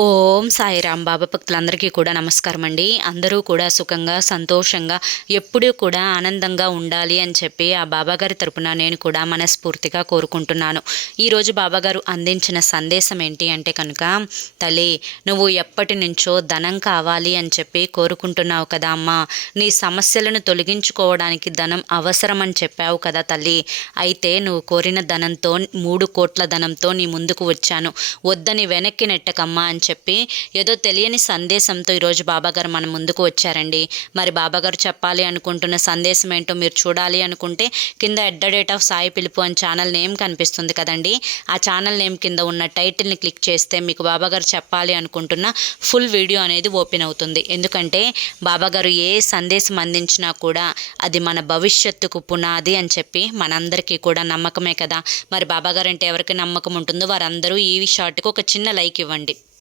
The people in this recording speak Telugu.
ఓం సాయిరాం బాబా భక్తులందరికీ కూడా నమస్కారం అండి. అందరూ కూడా సుఖంగా సంతోషంగా ఎప్పుడూ కూడా ఆనందంగా ఉండాలి అని చెప్పి ఆ బాబాగారి తరపున నేను కూడా మనస్ఫూర్తిగా కోరుకుంటున్నాను. ఈరోజు బాబాగారు అందించిన సందేశం ఏంటి అంటే కనుక, తల్లి నువ్వు ఎప్పటి నుంచో ధనం కావాలి అని చెప్పి కోరుకుంటున్నావు కదా అమ్మా, నీ సమస్యలను తొలగించుకోవడానికి ధనం అవసరం అని చెప్పావు కదా తల్లి. అయితే నువ్వు కోరిన ధనంతో 3 కోట్ల ధనంతో నీ ముందుకు వచ్చాను, వద్దని వెనక్కి నెట్టకమ్మా అని చెప్పి ఏదో తెలియని సందేశంతో ఈరోజు బాబాగారు మన ముందుకు వచ్చారండి. మరి బాబాగారు చెప్పాలి అనుకుంటున్న సందేశం ఏంటో మీరు చూడాలి అనుకుంటే కింద at the rate of Sai పిలుపు అని ఛానల్ నేమ్ కనిపిస్తుంది కదండి. ఆ ఛానల్ నేమ్ కింద ఉన్న టైటిల్ని క్లిక్ చేస్తే మీకు బాబాగారు చెప్పాలి అనుకుంటున్న ఫుల్ వీడియో అనేది ఓపెన్ అవుతుంది. ఎందుకంటే బాబాగారు ఏ సందేశం అందించినా కూడా అది మన భవిష్యత్తుకు పునాది అని చెప్పి మనందరికీ కూడా నమ్మకమే కదా. మరి బాబాగారు అంటే ఎవరికి నమ్మకం ఉంటుందో వారందరూ ఈ షార్ట్కి ఒక చిన్న లైక్ ఇవ్వండి.